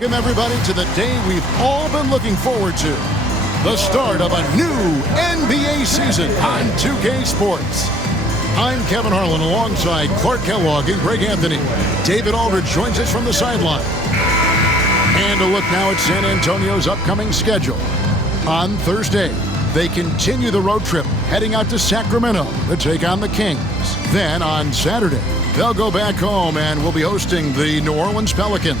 Welcome everybody to the day we've all been looking forward to. The start of a new NBA season on 2K Sports. I'm Kevin Harlan alongside Clark Kellogg and Greg Anthony. David Aldridge joins us from the sideline. And a look now at San Antonio's upcoming schedule. On Thursday, they continue the road trip heading out to Sacramento to take on the Kings. Then on Saturday, they'll go back home and will be hosting the New Orleans Pelicans.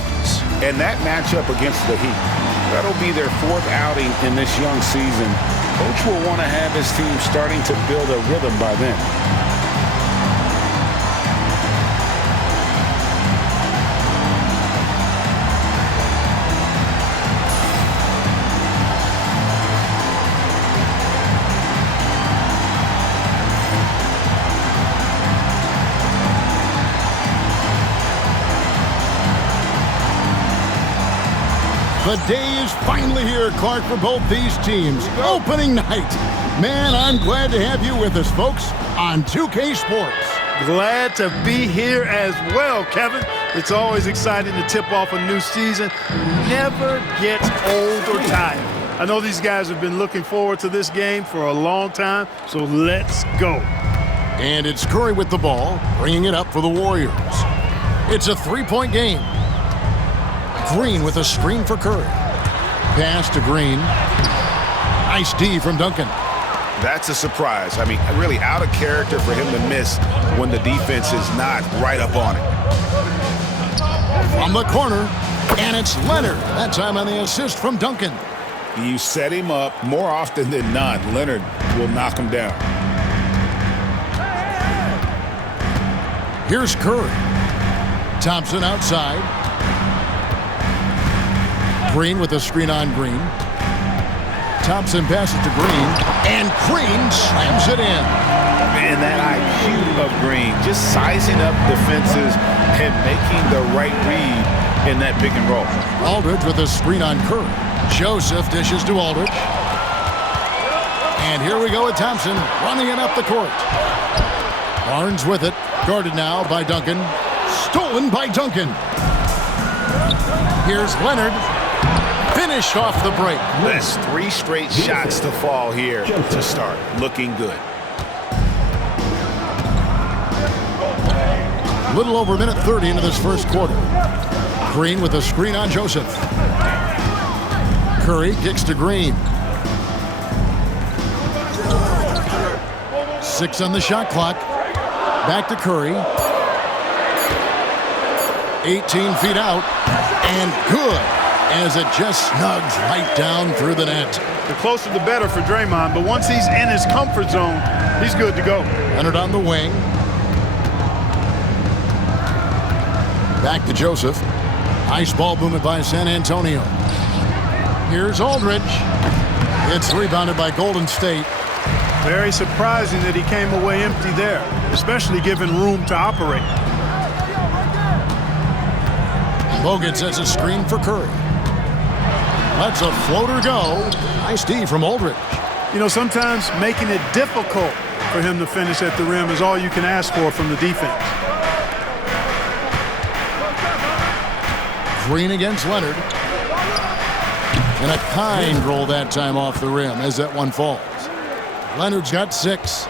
And that matchup against the Heat, that'll be their fourth outing in this young season. Coach will want to have his team starting to build a rhythm by then. The day is finally here, Clark, for both these teams. Opening night. Man, I'm glad to have you with us, folks, on 2K Sports. Glad to be here as well, Kevin. It's always exciting to tip off a new season. Never gets old or tired. I know these guys have been looking forward to this game for a long time, so let's go. And it's Curry with the ball, bringing it up for the Warriors. It's a three-point game. Green with a screen for Curry. Pass to Green. Nice D from Duncan. That's a surprise. I mean, really out of character for him to miss when the defense is not right up on it. From the corner, and it's Leonard. That time on the assist from Duncan. You set him up more often than not. Leonard will knock him down. Here's Curry. Thompson outside. Green with a screen on Green. Thompson passes to Green, and Green slams it in. Man, that IQ of Green, just sizing up defenses and making the right read in that pick and roll. Aldridge with a screen on Curry. Joseph dishes to Aldridge. And here we go with Thompson running it up the court. Barnes with it, guarded now by Duncan. Stolen by Duncan. Here's Leonard. Finish off the break. That's three straight shots to fall here to start. Looking good. Little over a minute 30 into this first quarter. Green with a screen on Joseph. Curry kicks to Green. 6 on the shot clock. Back to Curry. 18 feet out. And good, as it just snugs right down through the net. The closer the better for Draymond, but once he's in his comfort zone, he's good to go. Leonard on the wing. Back to Joseph. Nice ball movement by San Antonio. Here's Aldridge. It's rebounded by Golden State. Very surprising that he came away empty there, especially given room to operate. Bogut sets a screen for Curry. Lets a floater go. Nice D from Aldridge. You know, sometimes making it difficult for him to finish at the rim is all you can ask for from the defense. Green against Leonard. And a kind roll that time off the rim as that one falls. Leonard's got 6.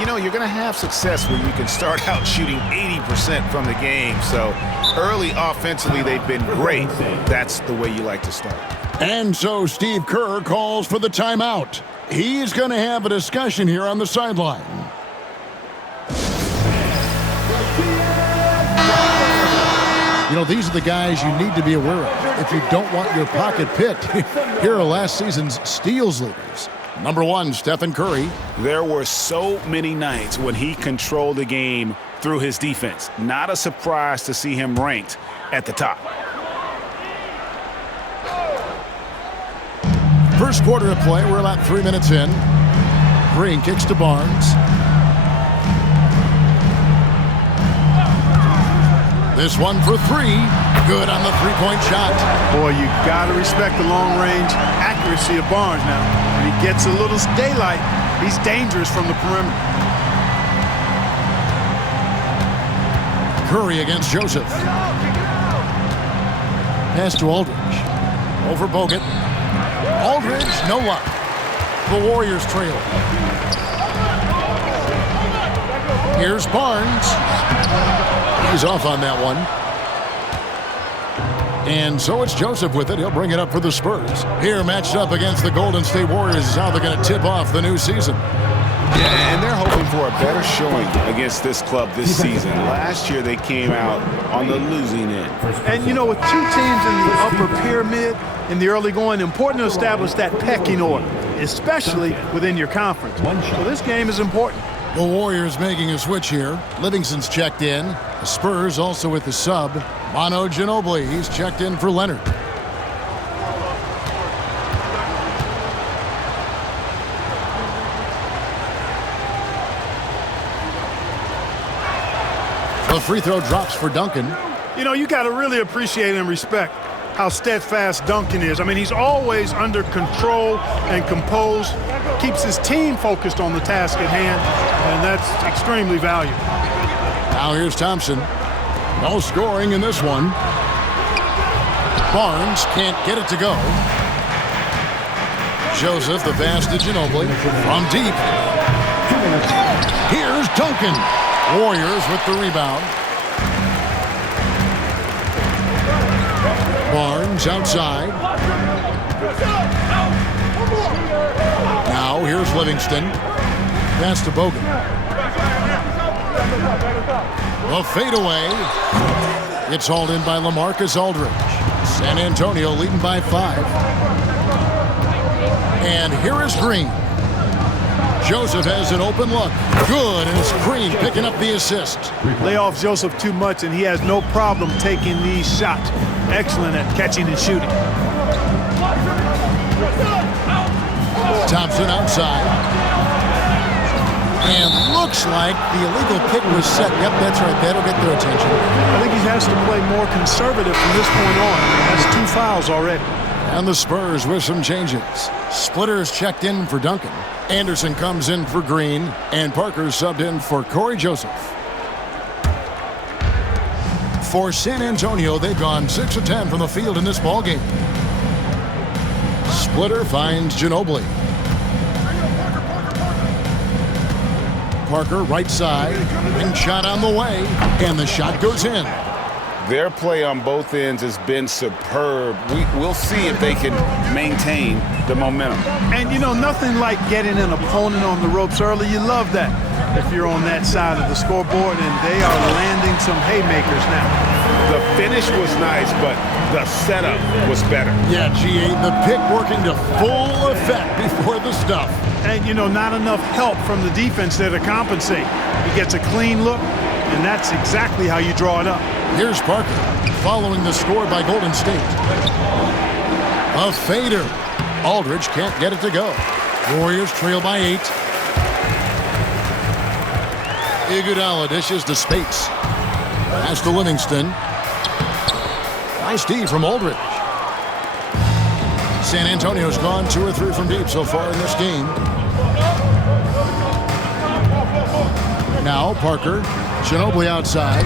You know, you're going to have success when you can start out shooting 80% from the game. So early offensively, they've been great. That's the way you like to start. And so Steve Kerr calls for the timeout. He's going to have a discussion here on the sideline. You know, these are the guys you need to be aware of if you don't want your pocket picked. Here are last season's steals leaders. Number 1, Stephen Curry. There were so many nights when he controlled the game through his defense. Not a surprise to see him ranked at the top. First quarter of play, we're about 3 minutes in. Green kicks to Barnes. This one for 3. Good on the three-point shot. Boy, you got to respect the long-range accuracy of Barnes now. When he gets a little daylight, he's dangerous from the perimeter. Curry against Joseph. Pass to Aldridge. Over Bogut. Aldridge, no luck. The Warriors trail. Here's Barnes. He's off on that one. And so it's Joseph with it. He'll bring it up for the Spurs. Here, matched up against the Golden State Warriors, is how they're going to tip off the new season. Yeah, and they're hoping for a better showing against this club this season. Last year, they came out on the losing end. And, you know, with 2 teams in the upper pyramid in the early going, important to establish that pecking order, especially within your conference. So this game is important. The Warriors making a switch here. Livingston's checked in. The Spurs also with the sub. Manu Ginobili, he's checked in for Leonard. The free throw drops for Duncan. You know, you got to really appreciate and respect how steadfast Duncan is. I mean, he's always under control and composed, keeps his team focused on the task at hand, and that's extremely valuable. Now here's Thompson. No scoring in this one. Barnes can't get it to go. Joseph, the pass to Ginobili from deep. Here's Duncan. Warriors with the rebound. Barnes outside. Now here's Livingston. Pass to Bogut. The fadeaway. It's hauled in by LaMarcus Aldridge. San Antonio leading by 5. And here is Green. Joseph has an open look. Good, and it's Green picking up the assist. Lay off Joseph too much, and he has no problem taking these shots. Excellent at catching and shooting. Thompson outside. And looks like the illegal pick was set. Yep, that's right. That'll get their attention. I think he has to play more conservative from this point on. That's 2 fouls already. And the Spurs with some changes. Splitters checked in for Duncan. Anderson comes in for Green. And Parker subbed in for Corey Joseph. For San Antonio, they've gone 6 of 10 from the field in this ballgame. Splitter finds Ginobili. Parker right side. Ring shot on the way. And the shot goes in. Their play on both ends has been superb. We'll see if they can maintain the momentum. And, you know, nothing like getting an opponent on the ropes early. You love that if you're on that side of the scoreboard, and they are landing some haymakers now. The finish was nice, but the setup was better. Yeah, G.A., the pick working to full effect before the stuff. And, you know, not enough help from the defense there to compensate. He gets a clean look, and that's exactly how you draw it up. Here's Parker, following the score by Golden State. A fader. Aldridge can't get it to go. Warriors trail by 8. Iguodala dishes to Spates. Pass to Livingston. Nice D from Aldridge. San Antonio's gone 2 or 3 from deep so far in this game. Now Parker. Ginobili outside.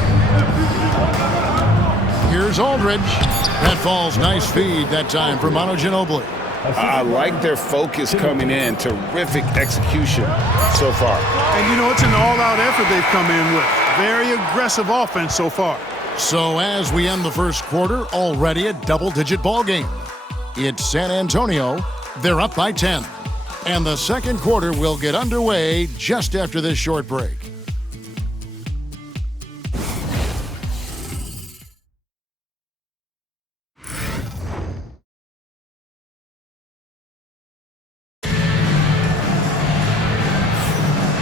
Here's Aldridge. That falls. Nice feed that time for Manu Ginobili. I like their focus coming in. Terrific execution so far. And, you know, it's an all-out effort they've come in with. Very aggressive offense so far. So as we end the first quarter, already a double-digit ball game. It's San Antonio. They're up by 10. And the second quarter will get underway just after this short break.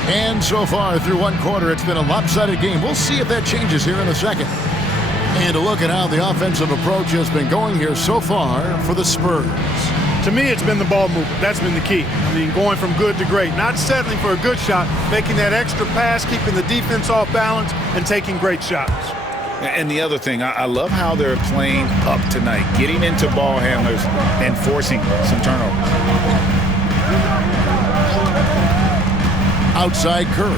And so far through one quarter, it's been a lopsided game. We'll see if that changes here in a second. And to look at how the offensive approach has been going here so far for the Spurs. To me, it's been the ball movement. That's been the key. I mean, going from good to great. Not settling for a good shot, making that extra pass, keeping the defense off balance, and taking great shots. And the other thing, I love how they're playing up tonight, getting into ball handlers and forcing some turnovers. Outside Curry.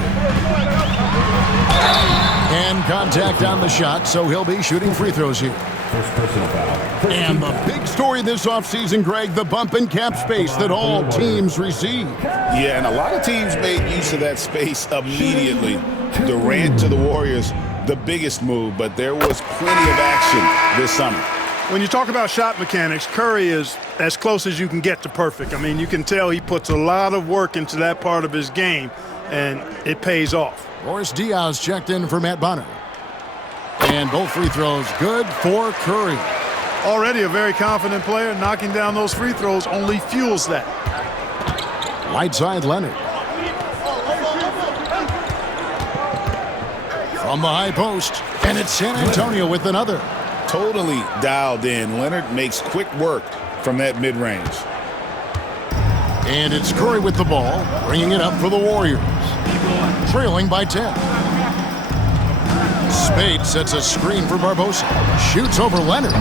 And contact on the shot, so he'll be shooting free throws here. First personal foul. And the big story this offseason, Greg, the bump in cap space that all teams receive. Yeah, and a lot of teams made use of that space immediately. Durant to the Warriors, the biggest move, but there was plenty of action this summer. When you talk about shot mechanics, Curry is as close as you can get to perfect. I mean, you can tell he puts a lot of work into that part of his game, and it pays off. Boris Diaz checked in for Matt Bonner. And both free throws good for Curry. Already a very confident player. Knocking down those free throws only fuels that. Right side, Leonard. From the high post, and it's San Antonio with another. Totally dialed in. Leonard makes quick work from that mid-range. And it's Curry with the ball, bringing it up for the Warriors. Trailing by 10. Spade sets a screen for Barbosa. Shoots over Leonard.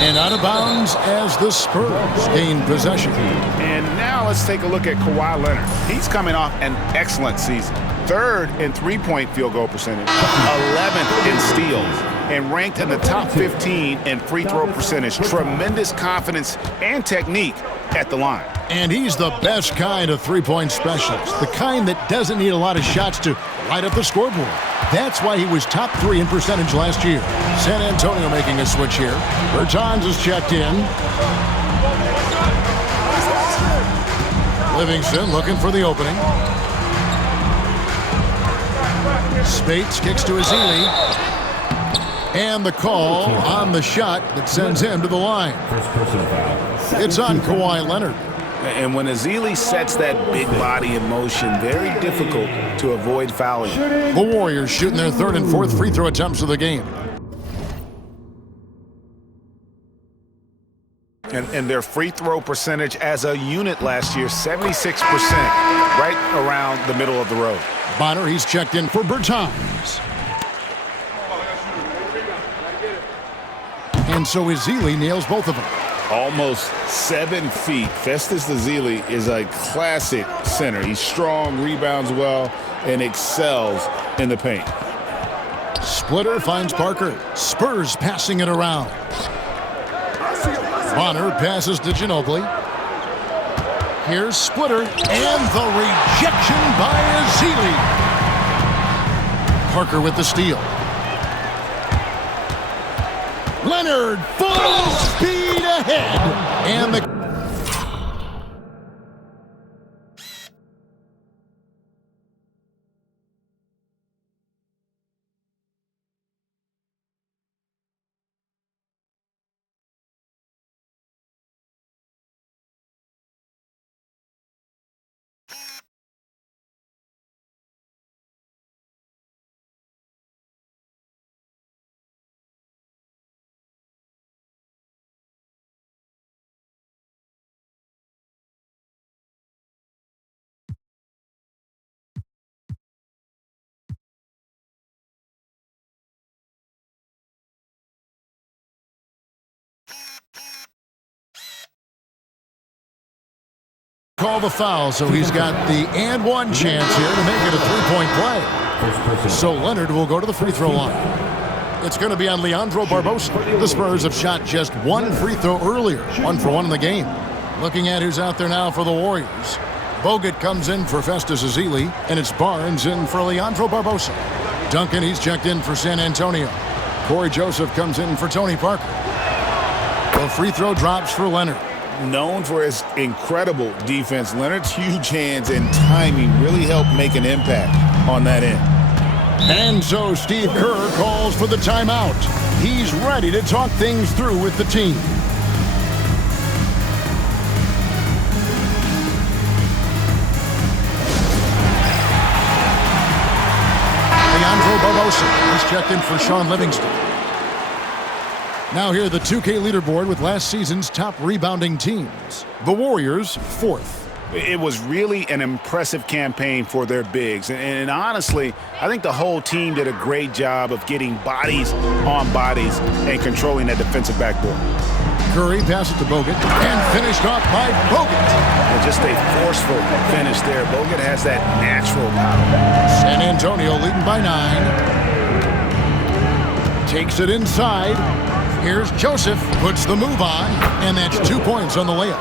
And out of bounds as the Spurs gain possession. And now let's take a look at Kawhi Leonard. He's coming off an excellent season. 3rd in three-point field goal percentage, 11th in steals, and ranked in the top 15 in free throw percentage. Tremendous confidence and technique at the line. And he's the best kind of three-point specialist, the kind that doesn't need a lot of shots to light up the scoreboard. That's why he was top 3 in percentage last year. San Antonio making a switch here. Bertans is checked in. Livingston looking for the opening. Spates kicks to Ezeli. And the call on the shot that sends him to the line. First personal foul. It's on Kawhi Leonard. And when Ezeli sets that big body in motion, very difficult to avoid fouling. The Warriors shooting their 3rd and 4th free throw attempts of the game. And their free throw percentage as a unit last year, 76%, right around the middle of the road. Bonner, he's checked in for Bertans. And so Ezeli nails both of them. Almost 7 feet. Festus Ezeli is a classic center. He's strong, rebounds well, and excels in the paint. Splitter finds Parker. Spurs passing it around. Bonner passes to Ginobili. Here's Splitter, and the rejection by Ezeli. Parker with the steal. Leonard full speed ahead, and the call the foul, so he's got the and one chance here to make it a three-point play. So Leonard will go to the free throw line. It's going to be on Leandro Barbosa. The Spurs have shot just 1 free throw earlier, 1 for 1 in the game. Looking at who's out there now for the Warriors. Bogut comes in for Festus Ezeli, and it's Barnes in for Leandro Barbosa. Duncan, he's checked in for San Antonio. Corey Joseph comes in for Tony Parker. The free throw drops for Leonard. Known for his incredible defense, Leonard's huge hands and timing really helped make an impact on that end. And so Steve Kerr calls for the timeout. He's ready to talk things through with the team. Leandro Barbosa. He's checked in for Sean Livingston. Now here the 2K leaderboard with last season's top rebounding teams. The Warriors, 4th. It was really an impressive campaign for their bigs. And honestly, I think the whole team did a great job of getting bodies on bodies and controlling that defensive backboard. Curry passes to Bogut and finished off by Bogut. And just a forceful finish there. Bogut has that natural power. San Antonio leading by 9. Takes it inside. Here's Joseph. Puts the move on. And that's 2 points on the layup.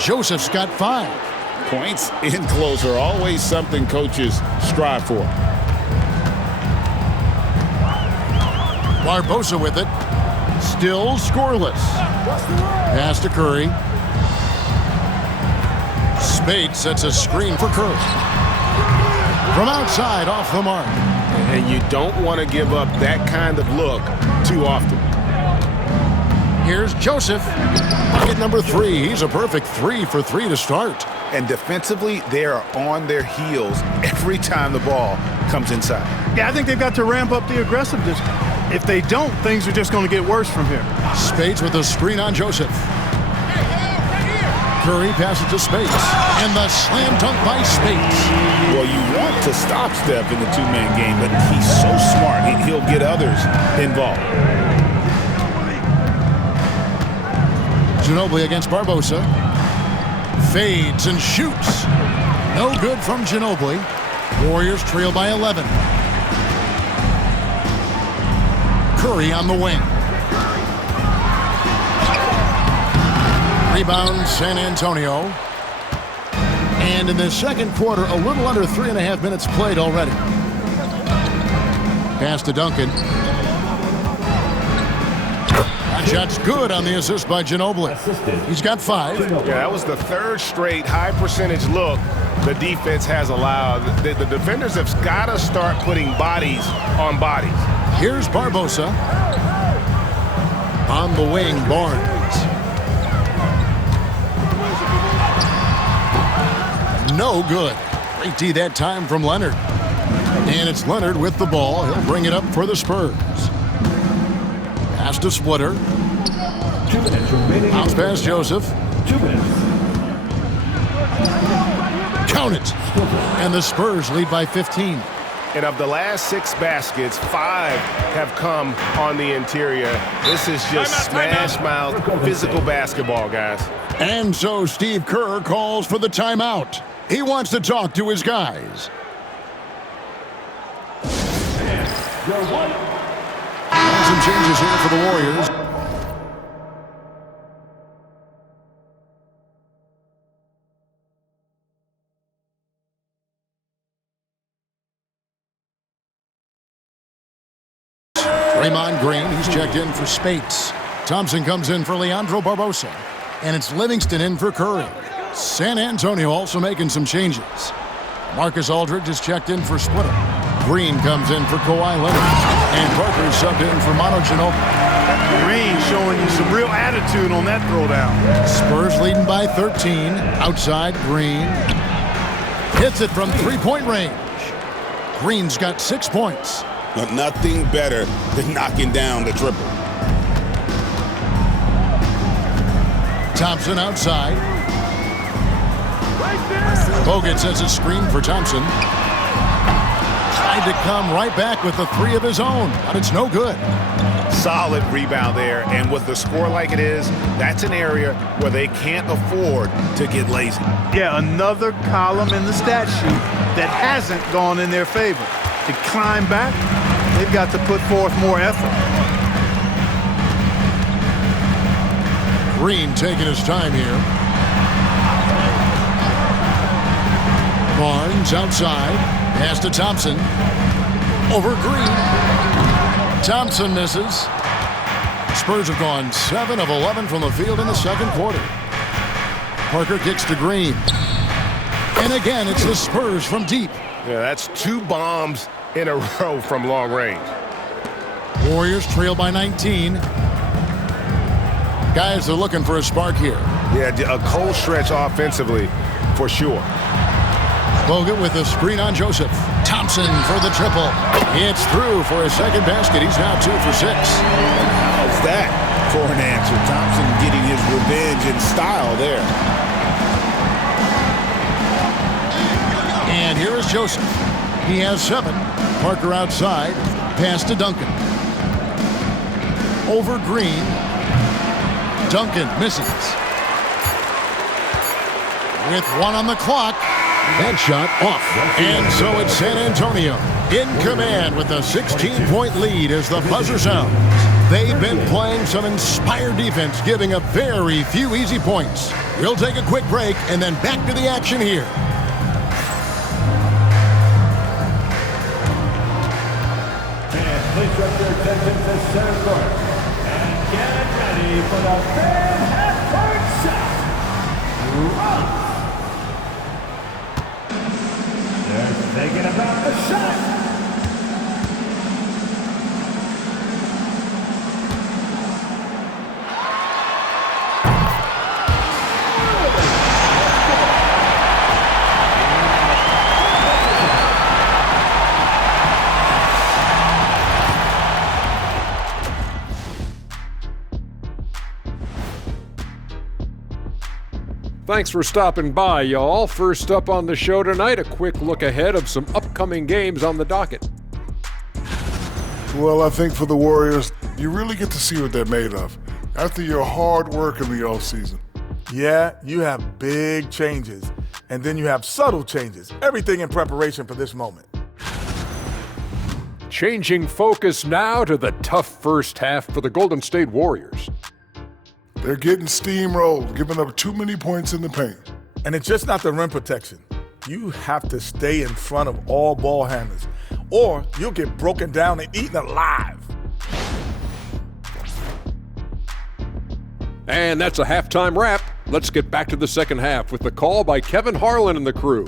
Joseph's got 5. Points in close are always something coaches strive for. Barbosa with it. Still scoreless. Pass to Curry. Spade sets a screen for Curry. From outside, off the mark. And you don't want to give up that kind of look too often. Here's Joseph. Bucket number 3. He's a perfect 3 for 3 to start. And defensively, they are on their heels every time the ball comes inside. Yeah, I think they've got to ramp up the aggressiveness. If they don't, things are just going to get worse from here. Spades with a screen on Joseph. Curry passes to Spades. And the slam dunk by Spades. Well, you want to stop Steph in the two-man game, but he's so smart. He'll get others involved. Ginobili against Barbosa. Fades and shoots. No good from Ginobili. Warriors trail by 11. Curry on the wing. Rebound San Antonio. And in the second quarter, a little under 3.5 minutes played already. Pass to Duncan. That shot's good on the assist by Ginobili. He's got 5. Yeah, that was the third straight high percentage look the defense has allowed. The defenders have got to start putting bodies on bodies. Here's Barbosa. On the wing, Barnes. No good. Great D that time from Leonard. And it's Leonard with the ball. He'll bring it up for the Spurs. Pass to Splitter. 2 minutes remaining. Bounce pass Joseph. 2 minutes. Count it. And the Spurs lead by 15. And of the last 6 baskets, 5 have come on the interior. This is just smash mouth physical basketball, guys. And so Steve Kerr calls for the timeout. He wants to talk to his guys. Some changes here for the Warriors. Draymond Green, he's checked in for Speights. Thompson comes in for Leandro Barbosa. And it's Livingston in for Curry. San Antonio also making some changes. Marcus Aldridge is checked in for Splitter. Green comes in for Kawhi Leonard. And Parker subbed in for Manu Ginobili. Green showing you some real attitude on that throwdown. Spurs leading by 13. Outside, Green. Hits it from three-point range. Green's got 6 points. But nothing better than knocking down the triple. Thompson outside. Bogut sets a screen for Thompson. Tried to come right back with the 3 of his own, but it's no good. Solid rebound there, and with the score like it is, that's an area where they can't afford to get lazy. Yeah, another column in the stat sheet that hasn't gone in their favor. To climb back, they've got to put forth more effort. Green taking his time here. Barnes outside. Pass to Thompson. Over Green. Thompson misses. Spurs have gone 7 of 11 from the field in the second quarter. Parker kicks to Green. And again, it's the Spurs from deep. Yeah, that's 2 bombs in a row from long range. Warriors trail by 19. Guys are looking for a spark here. Yeah, a cold stretch offensively, for sure. Bogut with a screen on Joseph. Thompson for the triple. It's through for his second basket. He's now 2 for 6. How's that for an answer? Thompson getting his revenge in style there. And here is Joseph. He has 7. Parker outside. Pass to Duncan. Over Green. Duncan misses. With 1 on the clock, that shot off. And so it's San Antonio in command with a 16-point lead as the buzzer sounds. They've been playing some inspired defense, giving up very few easy points. We'll take a quick break and then back to the action here. And please direct your attention to center court. And get ready for the fan half-court shot. They're thinking about the shot. Thanks for stopping by, y'all. First up on the show tonight, a quick look ahead of some upcoming games on the docket. Well, I think for the Warriors, you really get to see what they're made of after your hard work in the offseason. Yeah, you have big changes, and then you have subtle changes. Everything in preparation for this moment. Changing focus now to the tough first half for the Golden State Warriors. They're getting steamrolled, giving up too many points in the paint. And it's just not the rim protection. You have to stay in front of all ball handlers, or you'll get broken down and eaten alive. And that's a halftime wrap. Let's get back to the second half with the call by Kevin Harlan and the crew.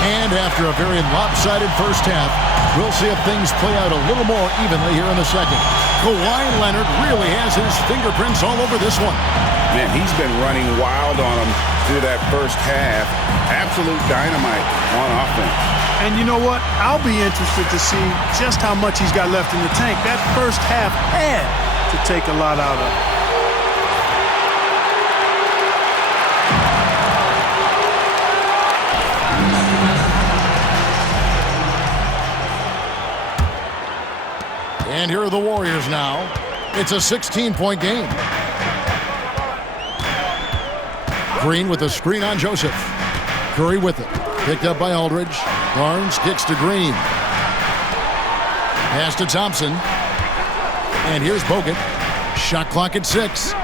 And after a very lopsided first half, we'll see if things play out a little more evenly here in the second. Kawhi Leonard really has his fingerprints all over this one. Man, he's been running wild on him through that first half. Absolute dynamite on offense. And you know what? I'll be interested to see just how much he's got left in the tank. That first half had to take a lot out of it. And here are the Warriors now. It's a 16-point game. Green with a screen on Joseph. Curry with it. Picked up by Aldridge. Barnes kicks to Green. Pass to Thompson. And here's Bogut. Shot clock at 6.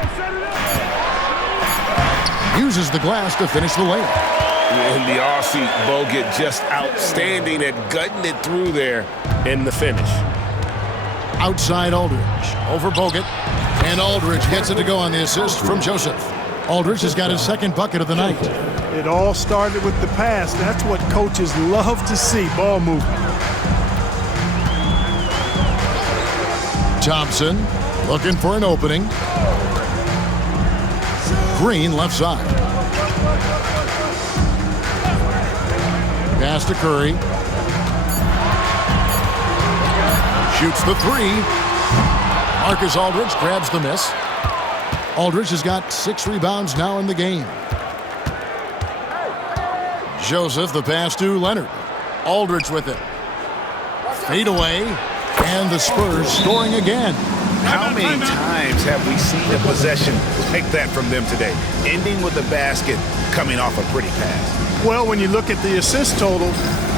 Uses the glass to finish the layup. And the Aussie Bogut just outstanding at gutting it through there in the finish. Outside Aldridge. Over Bogut. And Aldridge gets it to go on the assist from Joseph. Aldridge has got his second bucket of the night. It all started with the pass. That's what coaches love to see, ball movement. Thompson looking for an opening. Green left side. Pass to Curry. Shoots the 3. Marcus Aldridge grabs the miss. Aldridge has got 6 rebounds now in the game. Joseph, the pass to Leonard. Aldridge with it. Fade away. And the Spurs scoring again. How many times have we seen a possession like that from them today? Ending with a basket, coming off a pretty pass. Well, when you look at the assist total,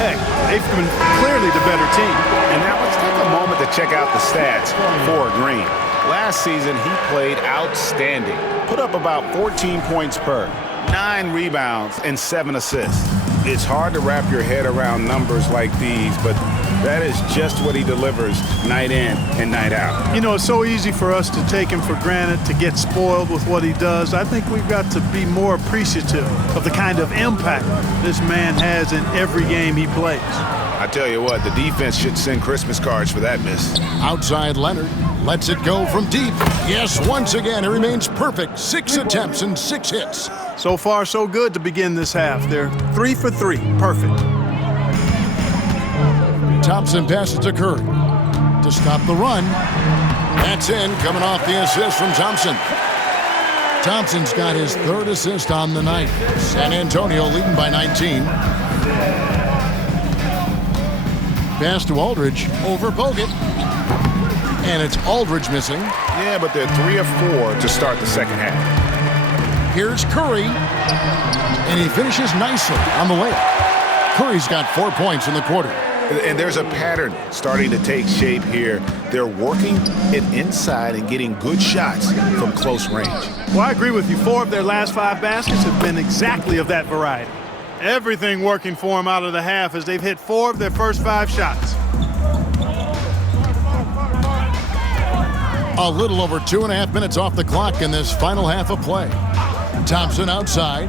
heck, they've been clearly the better team. And now let's take a moment to check out the stats for Green. Last season, he played outstanding. Put up about 14 points per, 9 rebounds, and 7 assists. It's hard to wrap your head around numbers like these, but that is just what he delivers night in and night out. You know, it's so easy for us to take him for granted, to get spoiled with what he does. I think we've got to be more appreciative of the kind of impact this man has in every game he plays. I tell you what, the defense should send Christmas cards for that miss. Outside Leonard lets it go from deep. Yes, once again, he remains perfect. 6 attempts and 6 hits. So far, so good to begin this half. They're 3 for 3. Perfect. Thompson passes to Curry to stop the run. That's in, coming off the assist from Thompson. Thompson's got his third assist on the night. San Antonio leading by 19. Pass to Aldridge over Bogut. And it's Aldridge missing. Yeah, but they're 3 of 4 to start the second half. Here's Curry. And he finishes nicely on the layup. Curry's got 4 points in the quarter. And there's a pattern starting to take shape here. They're working it inside and getting good shots from close range. Well, I agree with you. 4 of their last 5 baskets have been exactly of that variety. Everything working for them out of the half as they've hit 4 of their first 5 shots. A little over 2.5 minutes off the clock in this final half of play. Thompson outside.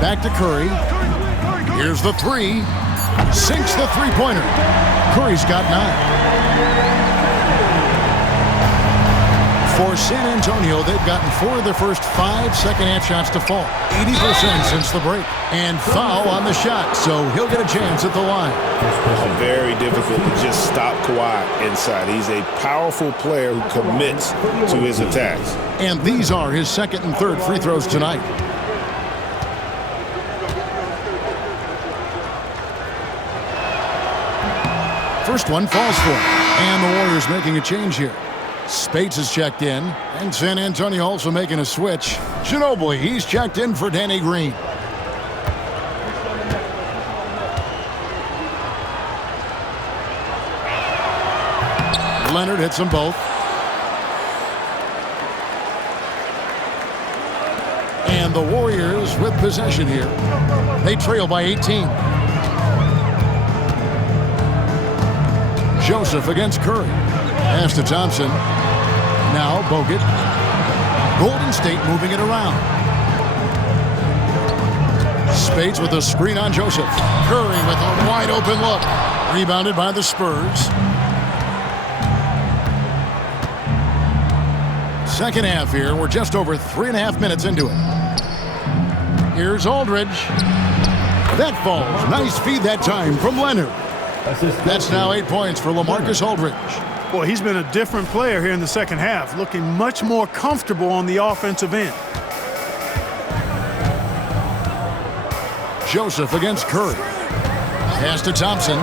Back to Curry. Here's the 3. Sinks the three-pointer. Curry's got 9. For San Antonio, they've gotten 4 of their first 5 second-half shots to fall. 80% since the break. And foul on the shot, so he'll get a chance at the line. Very difficult to just stop Kawhi inside. He's a powerful player who commits to his attacks. And these are his second and third free throws tonight. First one falls for him. And the Warriors making a change here. Spates is checked in. And San Antonio also making a switch. Ginobili, he's checked in for Danny Green. Leonard hits them both. And the Warriors with possession here. They trail by 18. Joseph against Curry. Pass to Thompson. Now Bogut. Golden State moving it around. Spates with a screen on Joseph. Curry with a wide open look. Rebounded by the Spurs. Second half here. We're just over 3.5 minutes into it. Here's Aldridge. That falls. Nice feed that time from Leonard. That's now 8 points for LaMarcus Aldridge. Boy, he's been a different player here in the second half, looking much more comfortable on the offensive end. Joseph against Curry. Pass to Thompson.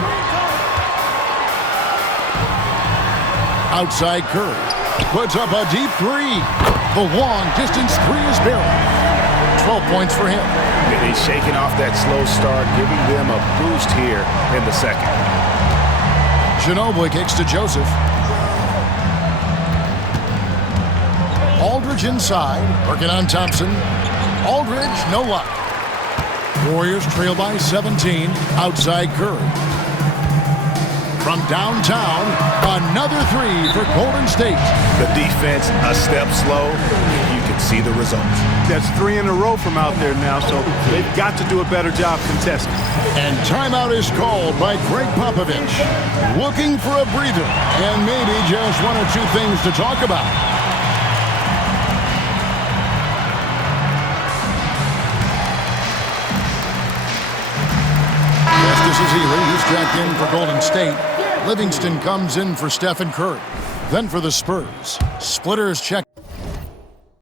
Outside Curry. Puts up a deep 3. The long distance 3 is barely. 12 points for him. And he's shaking off that slow start, giving them a boost here in the second. Ginobili kicks to Joseph. Aldridge inside, working on Thompson. Aldridge, no luck. Warriors trail by 17, outside Curry. From downtown, another 3 for Golden State. The defense a step slow, you can see the results. That's 3 in a row from out there now, so they've got to do a better job contesting. And timeout is called by Greg Popovich. Looking for a breather and maybe just 1 or 2 things to talk about. Justice Ezeli, he's checked in for Golden State. Livingston comes in for Stephen Curry. Then for the Spurs, Splitters check.